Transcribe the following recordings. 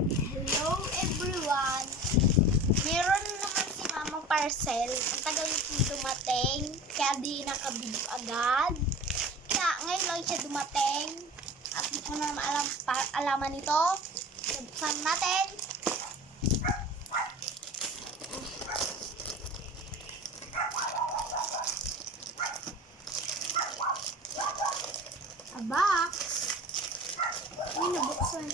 Hello everyone! Meron naman si Mama Parcel. Ang tagal nito dumating. Kaya di nakabidyo agad. Kaya ngayon lang siya dumating. At di ko na alam pa, alaman nito. Buksan natin. A box. Uy, nabuksan.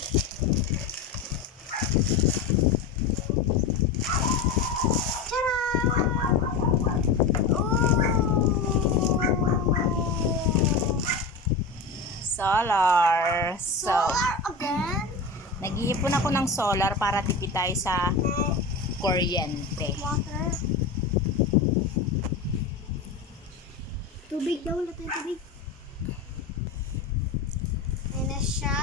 Solar. So, Solar again? nag-iipon ako ng solar para tipid tayo sa kuryente. Water. Tubig daw, wala tayong tubig. Ayan na siya.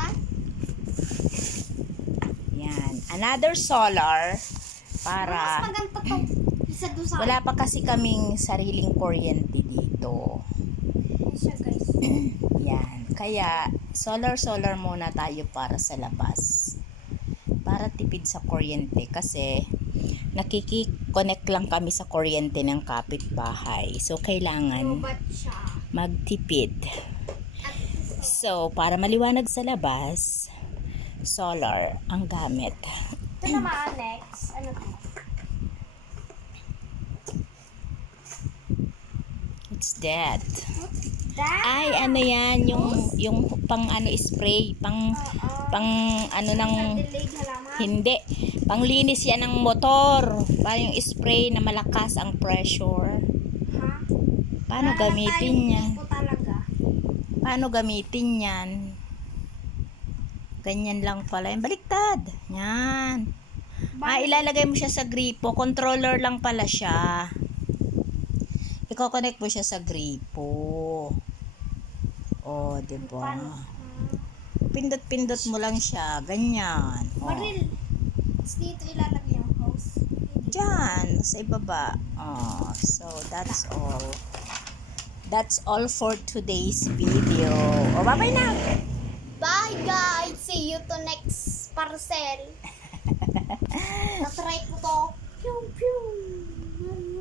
Another solar Mas para maganda to. Isa doon sa wala pa kasi kaming sariling kuryente dito. Ayan siya guys. Yan. Kaya, solar-solar muna tayo para sa labas. Para tipid sa kuryente. Kasi, nakikiconnect lang kami sa kuryente ng kapitbahay. So, kailangan magtipid. At So, para maliwanag sa labas, solar ang gamit. ito naman next. Ano to? It's that. That? Ay, ano yan, yung, yung pang ano spray, pang, Oo. pang ano ng, hindi, panglinis yan ng motor. Parang yung spray na malakas ang pressure. Ha? Paano Wala gamitin yan? Paano gamitin yan? Ganyan lang pala. Yung baliktad. Yan. Ah, ilalagay mo siya sa gripo. Controller lang pala siya. Iko-connect mo siya sa gripo. Oh, di ba? Pindot-pindot mo lang siya. Ganyan. Oh. Maril. Dito ilalagay yung hose. Diyan, sa ibaba. Oh, so that's all. That's all for today's video. Oh, bye-bye na. Bye guys! to next parcel. Tapos right po to. Pew, pew.